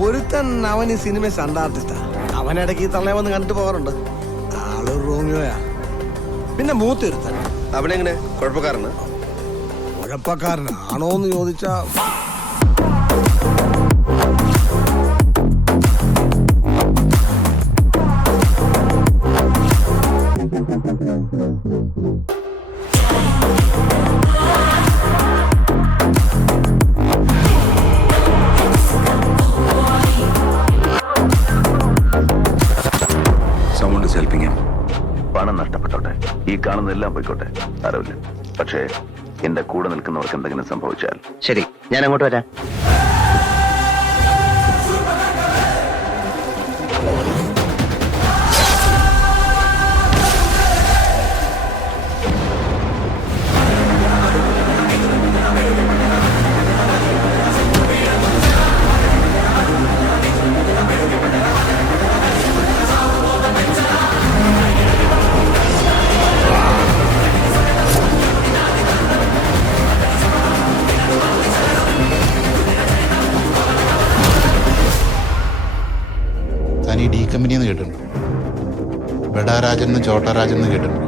ഒരുത്തൻ അവൻ ഈ സിനിമ സ്റ്റണ്ട് അവനിടയ്ക്ക് ഈ തള്ളയെ വന്ന് കണ്ടിട്ട് പോകാറുണ്ട്. ആള് റോമിയോയാ. പിന്നെ മൂത്തൊരുത്തൻ അവനെങ്ങനെ കുഴപ്പക്കാരന്? കുഴപ്പക്കാരനാണോന്ന് ചോദിച്ചാ പണം നഷ്ടപ്പെട്ടോട്ടെ, ഈ കാണുന്നതെല്ലാം പോയിക്കോട്ടെ, അറിവില്ല. പക്ഷേ എന്റെ കൂടെ നിൽക്കുന്നവർക്ക് എന്തെങ്കിലും സംഭവിച്ചാൽ ശരി, ഞാൻ അങ്ങോട്ട് വരാം. തനി ഡി കമ്പനി എന്ന് കേട്ടിട്ടുണ്ടോ? ബഡാരാജൻ എന്ന് ചോട്ടാരാജൻ എന്ന് കേട്ടിട്ടുണ്ടോ?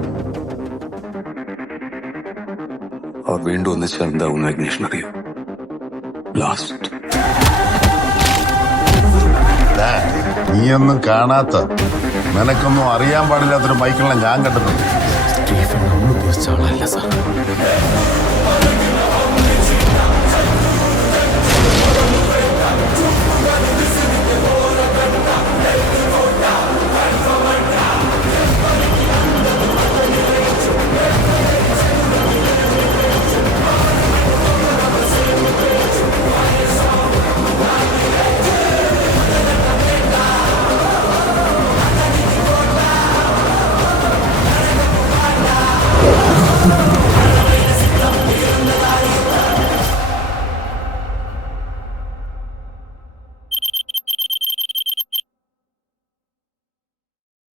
അവർ വീണ്ടും ഒന്നിച്ചാൽ എന്താവുന്ന അഗ്നേഷൻ അറിയാം. ലാസ്റ്റ് നീയൊന്നും കാണാത്ത, നിനക്കൊന്നും അറിയാൻ പാടില്ലാത്തൊരു മൈക്കിളിനെ ഞാൻ കണ്ടിട്ടുണ്ട്. നമ്മൾ ഉദ്ദേശിച്ച ആളല്ല സാർ.